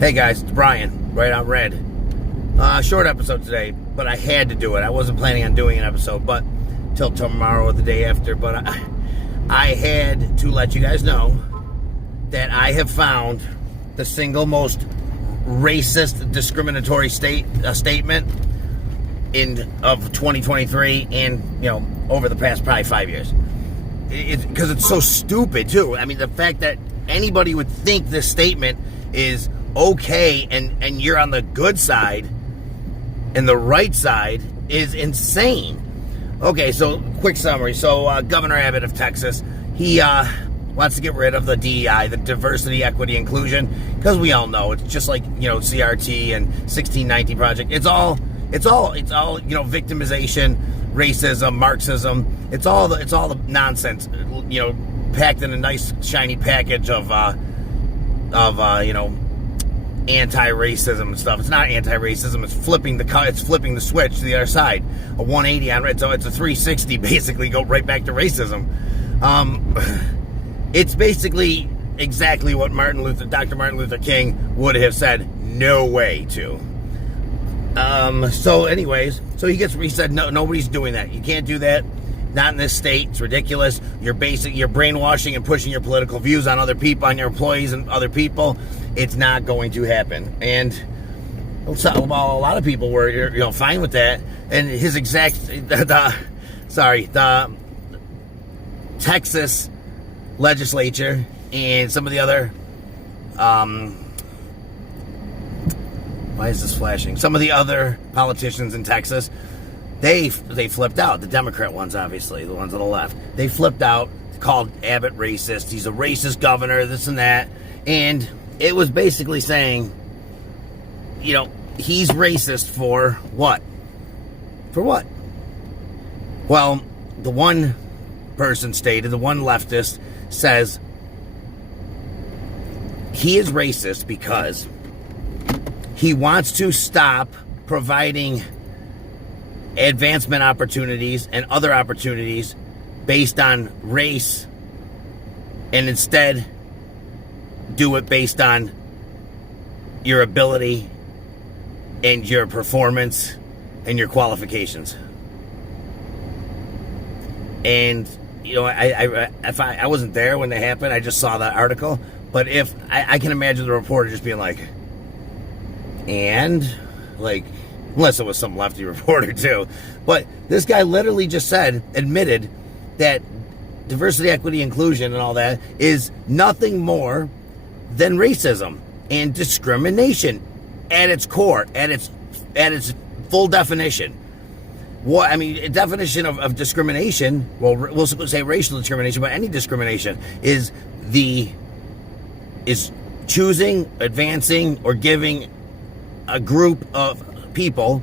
Hey guys, it's Brian, right on Red. Short episode today, but I had to do it. I wasn't planning on doing an episode, but till tomorrow or the day after. But I had to let you guys know that I have found the single most racist, discriminatory statement of 2023, and over the past probably 5 years. Because it's so stupid too. I mean, the fact that anybody would think this statement is okay and you're on the good side and the right side is insane. Okay, so quick summary. So Governor Abbott of Texas, he wants to get rid of the DEI, the diversity, equity, inclusion, because we all know it's just like CRT and 1619 Project. It's all victimization, racism, Marxism. It's all the nonsense, packed in a nice shiny package of anti-racism and stuff. It's not anti-racism. It's flipping the switch to the other side. A 180 on red, so it's a 360. Basically, go right back to racism. It's basically exactly what Dr. Martin Luther King would have said no way to. So he said no, nobody's doing that. You can't do that. Not in this state. It's ridiculous. You're brainwashing and pushing your political views on other people, on your employees and other people. It's not going to happen. And a lot of people were, fine with that. And the Texas legislature and some of the other, why is this flashing? Some of the other politicians in Texas, they flipped out. The Democrat ones, obviously, the ones on the left. They flipped out, called Abbott racist. He's a racist governor, this and that. And it was basically saying, he's racist for what? For what? Well, the one person stated, the one leftist says, he is racist because he wants to stop providing advancement opportunities and other opportunities based on race and instead do it based on your ability and your performance and your qualifications. And I wasn't there when they happened. I just saw that article. But if I can imagine the reporter just being like, unless it was some lefty reporter too. But this guy literally just admitted that diversity, equity, inclusion and all that is nothing more than racism and discrimination at its core, at its full definition. Definition of discrimination, well, we'll say racial discrimination, but any discrimination is choosing, advancing, or giving a group of people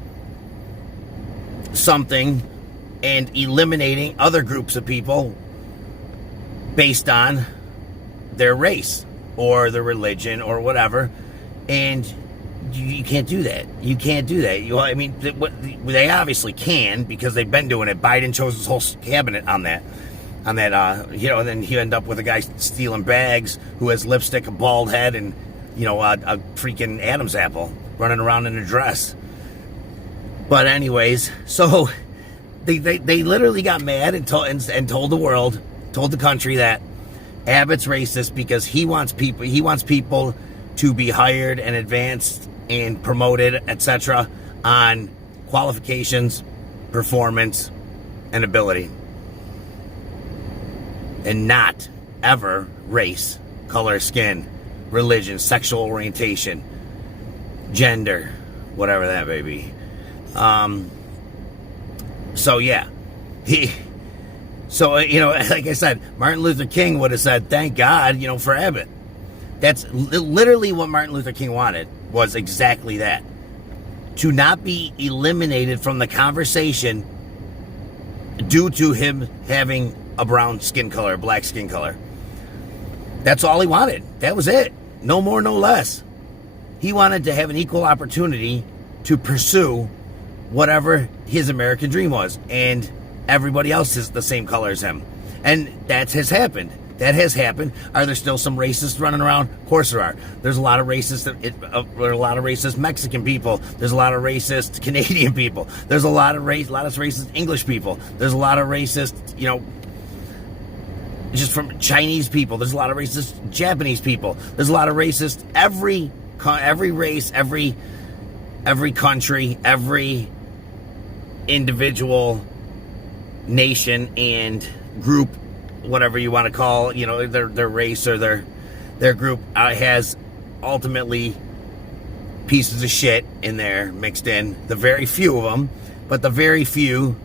something and eliminating other groups of people based on their race or their religion or whatever. And you can't do that. You can't do that. They obviously can, because they've been doing it. Biden chose his whole cabinet on that. And then you end up with a guy stealing bags who has lipstick, a bald head, and a freaking Adam's apple, running around in a dress. But anyways, so they literally got mad and told the world, told the country that Abbott's racist because he wants people to be hired and advanced and promoted, etc., on qualifications, performance, and ability, and not ever race, color, skin, religion, sexual orientation, gender, whatever that may be. Like I said, Martin Luther King would have said, thank God, for Abbott. That's literally what Martin Luther King wanted, was exactly that. To not be eliminated from the conversation due to him having a brown skin color, black skin color. That's all he wanted. That was it. No more, no less. He wanted to have an equal opportunity to pursue whatever his American dream was, and everybody else is the same color as him. And that has happened. That has happened. Are there still some racists running around? Of course there are. There's a lot of racist, Mexican people. There's a lot of racist Canadian people. There's a lot of racist English people. There's a lot of racist, just from Chinese people. There's a lot of racist Japanese people. There's a lot of racist every race, every country, every individual nation and group, whatever you want to call, their race or their group, has ultimately pieces of shit in there mixed in. The very few of them, but the very few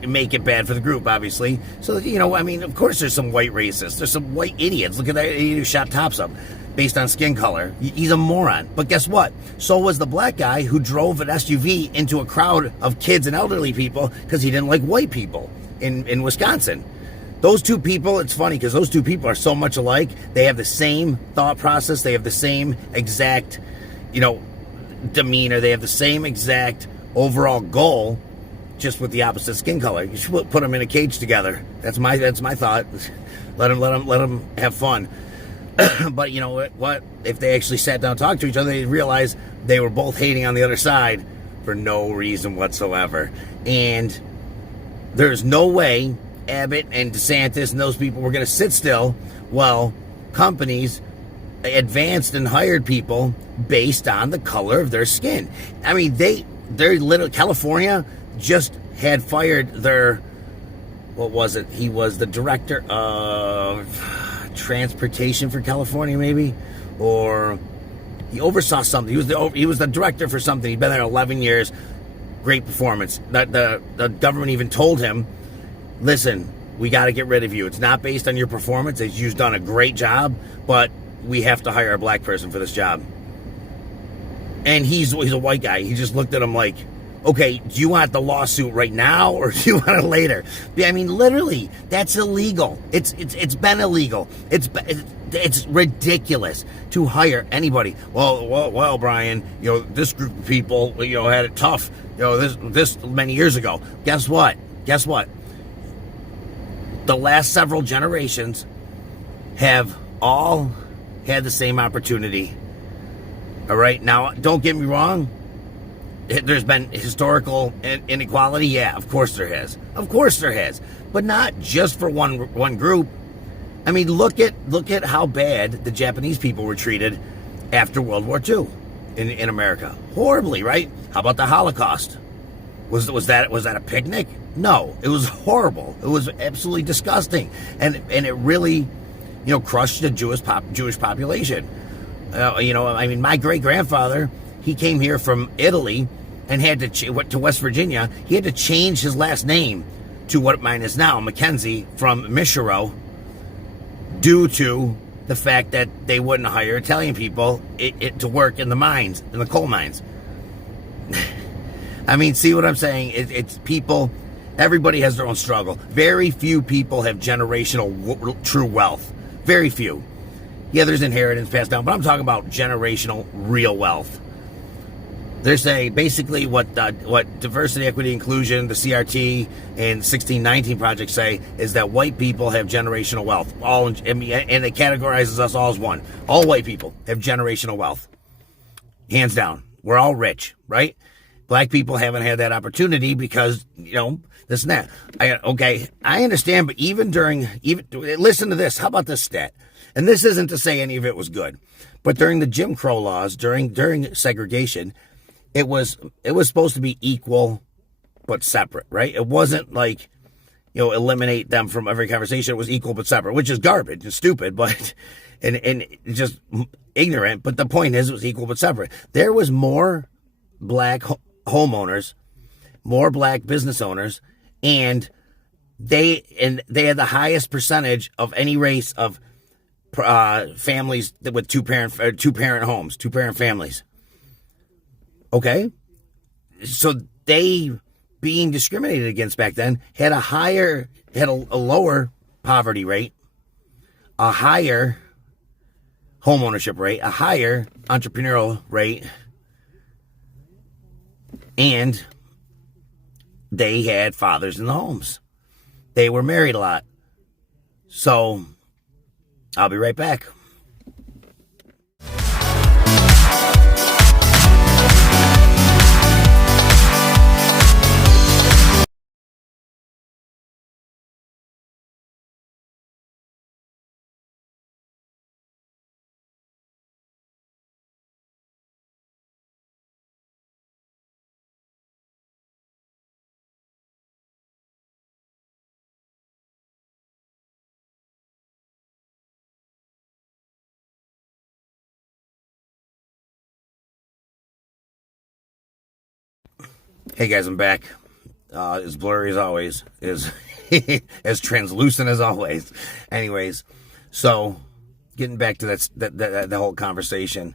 make it bad for the group, obviously. So, of course there's some white racists. There's some white idiots. Look at that idiot who shot Thompson based on skin color. He's a moron. But guess what? So was the black guy who drove an SUV into a crowd of kids and elderly people because he didn't like white people in Wisconsin. Those two people, it's funny because those two people are so much alike. They have the same thought process. They have the same exact, demeanor. They have the same exact overall goal, just with the opposite skin color. You should put them in a cage together. That's my thought. Let them have fun. But you know what? If they actually sat down and talked to each other, they'd realize they were both hating on the other side for no reason whatsoever. And there's no way Abbott and DeSantis and those people were going to sit still while companies advanced and hired people based on the color of their skin. I mean, they're literally, California just had fired their, what was it? He was the director of transportation for California, maybe, or he oversaw something. He was the director for something. He'd been there 11 years. Great performance. The government even told him, listen, we got to get rid of you. It's not based on your performance. You've done a great job, but we have to hire a black person for this job. And he's a white guy. He just looked at him like, okay, do you want the lawsuit right now or do you want it later? I mean, literally, that's illegal. It's been illegal. It's ridiculous to hire anybody. Well, Brian, this group of people, had it tough, this many years ago. Guess what? The last several generations have all had the same opportunity. All right? Now, don't get me wrong. There's been historical inequality. Yeah, of course there has. But not just for one group. I mean, look at how bad the Japanese people were treated after World War II in America. Horribly, right? How about the Holocaust? Was that a picnic? No, it was horrible. It was absolutely disgusting, and it really, crushed the Jewish population. I mean, my great grandfather, he came here from Italy and had to West Virginia. He had to change his last name to what mine is now, Mackenzie, from Michero, due to the fact that they wouldn't hire Italian people to work in the mines, in the coal mines. I mean, see what I'm saying? It's people, everybody has their own struggle. Very few people have generational true wealth. Very few. Yeah, there's inheritance passed down, but I'm talking about generational real wealth. They're saying basically what diversity, equity, inclusion, the CRT, and 1619 projects say is that white people have generational wealth. And it categorizes us all as one. All white people have generational wealth. Hands down. We're all rich, right? Black people haven't had that opportunity because, this and that. I understand, but even listen to this. How about this stat? And this isn't to say any of it was good, but during the Jim Crow laws, during segregation, it was supposed to be equal but separate, right? It wasn't like, eliminate them from every conversation. It was equal but separate, which is garbage. It's stupid, but and just ignorant. But the point is, it was equal but separate. There was more black homeowners, more black business owners, and they had the highest percentage of any race of families with two parent homes, two parent families. Okay, so they, being discriminated against back then, had a lower poverty rate, a higher homeownership rate, a higher entrepreneurial rate, and they had fathers in the homes. They were married a lot. So I'll be right back. Hey guys, I'm back. As blurry as always, is as translucent as always. Anyways, so getting back to that whole conversation,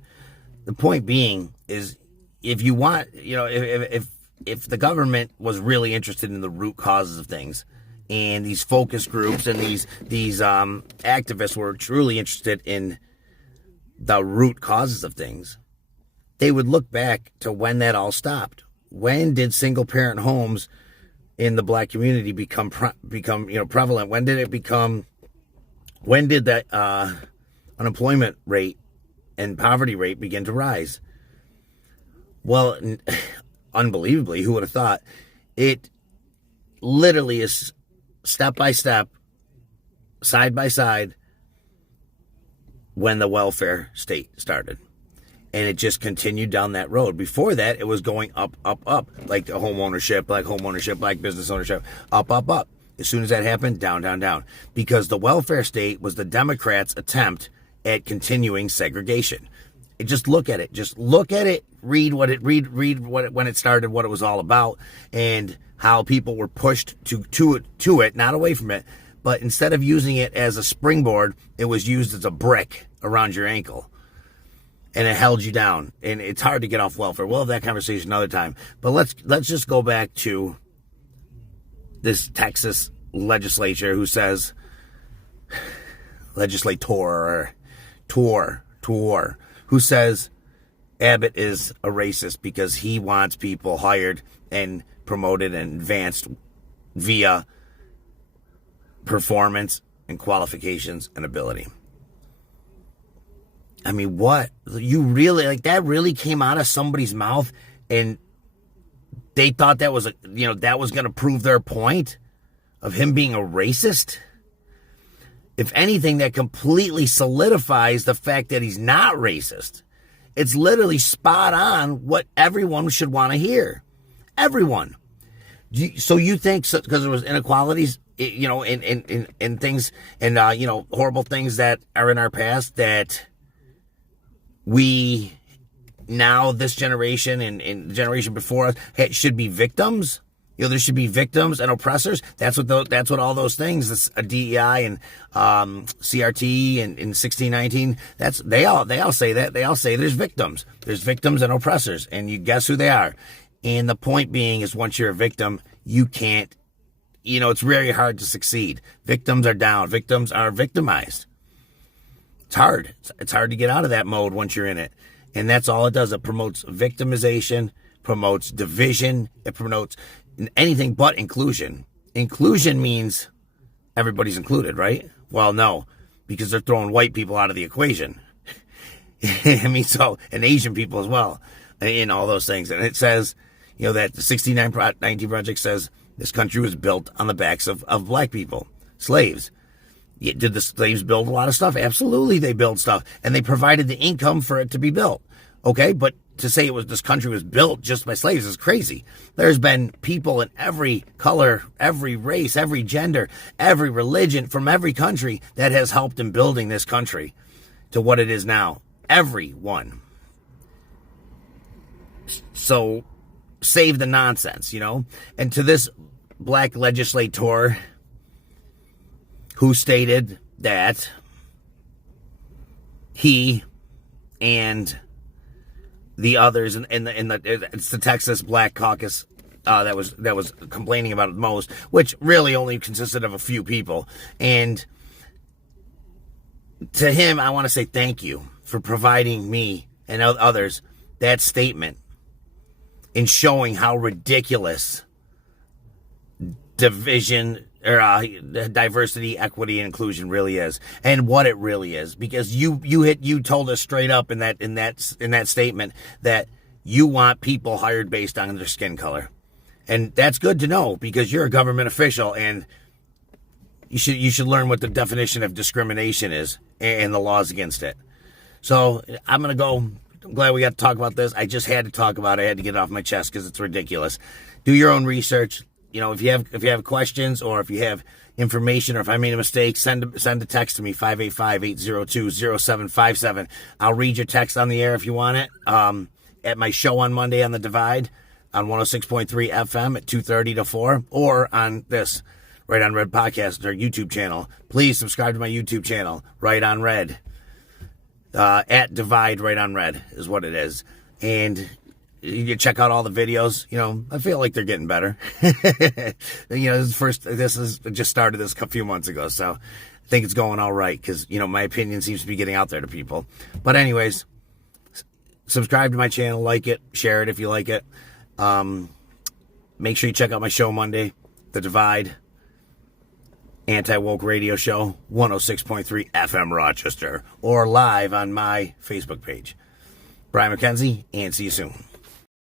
the point being is, if you want, if the government was really interested in the root causes of things, and these focus groups and these activists were truly interested in the root causes of things, they would look back to when that all stopped. When did single parent homes in the black community become prevalent? When did that unemployment rate and poverty rate begin to rise? Well, unbelievably, who would have thought? It literally is step by step, side by side, when the welfare state started. And it just continued down that road. Before that, it was going up, up, up, like the home ownership, black business ownership, up, up, up. As soon as that happened, down, down, down. Because the welfare state was the Democrats' attempt at continuing segregation. Just look at it. Just look at it. Read what when it started, what it was all about, and how people were pushed to it, not away from it. But instead of using it as a springboard, it was used as a brick around your ankle. And it held you down, and it's hard to get off welfare. We'll have that conversation another time. But let's just go back to this Texas legislature who says, who says Abbott is a racist because he wants people hired and promoted and advanced via performance and qualifications and ability. I mean, what? You really, that really came out of somebody's mouth, and they thought that was that was going to prove their point of him being a racist? If anything, that completely solidifies the fact that he's not racist. It's literally spot on what everyone should want to hear. Everyone. So you think, because there was inequalities, in things, and, horrible things that are in our past, that we now, this generation and the generation before us, should be victims? There should be victims and oppressors. That's what all those things, this DEI and CRT and 1619. They all say that. They all say there's victims. There's victims and oppressors, and you guess who they are. And the point being is, once you're a victim, you can't. It's very hard to succeed. Victims are down. Victims are victimized. It's hard. It's hard to get out of that mode once you're in it. And that's all it does. It promotes victimization, promotes division, it promotes anything but inclusion. Inclusion means everybody's included, right? Well, no, because they're throwing white people out of the equation. I mean, so, and Asian people as well, and all those things. And it says, that the 1619 Project says this country was built on the backs of black people, slaves. Did the slaves build a lot of stuff? Absolutely, they built stuff, and they provided the income for it to be built. Okay, but to say this country was built just by slaves is crazy. There's been people in every color, every race, every gender, every religion from every country that has helped in building this country to what it is now. Everyone. So save the nonsense, And to this black legislator who stated that he and the others it's the Texas Black Caucus that was complaining about it most, which really only consisted of a few people. And to him, I want to say thank you for providing me and others that statement in showing how ridiculous division, or diversity, equity, and inclusion really is, and what it really is. Because you told us straight up in that statement that you want people hired based on their skin color, and that's good to know because you're a government official and you should learn what the definition of discrimination is and the laws against it. So I'm gonna go. I'm glad we got to talk about this. I just had to talk about it. I had to get it off my chest because it's ridiculous. Do your own research. You know, if you have questions or if you have information or if I made a mistake, send a text to me, 585-802-0757. I'll read your text on the air if you want it. At my show on Monday on The Divide on 106.3 FM at 2:30 to 4, or on this Right on Red podcast, or YouTube channel. Please subscribe to my YouTube channel, Right on Red. At Divide Right on Red is what it is. And you can check out all the videos. You know, I feel like they're getting better. You know, this is just started this a few months ago, so I think it's going all right because, you know, my opinion seems to be getting out there to people. But anyways, subscribe to my channel, like it, share it if you like it. Make sure you check out my show Monday, The Divide, Anti-Woke Radio Show, 106.3 FM Rochester, or live on my Facebook page. Brian McKenzie, and see you soon.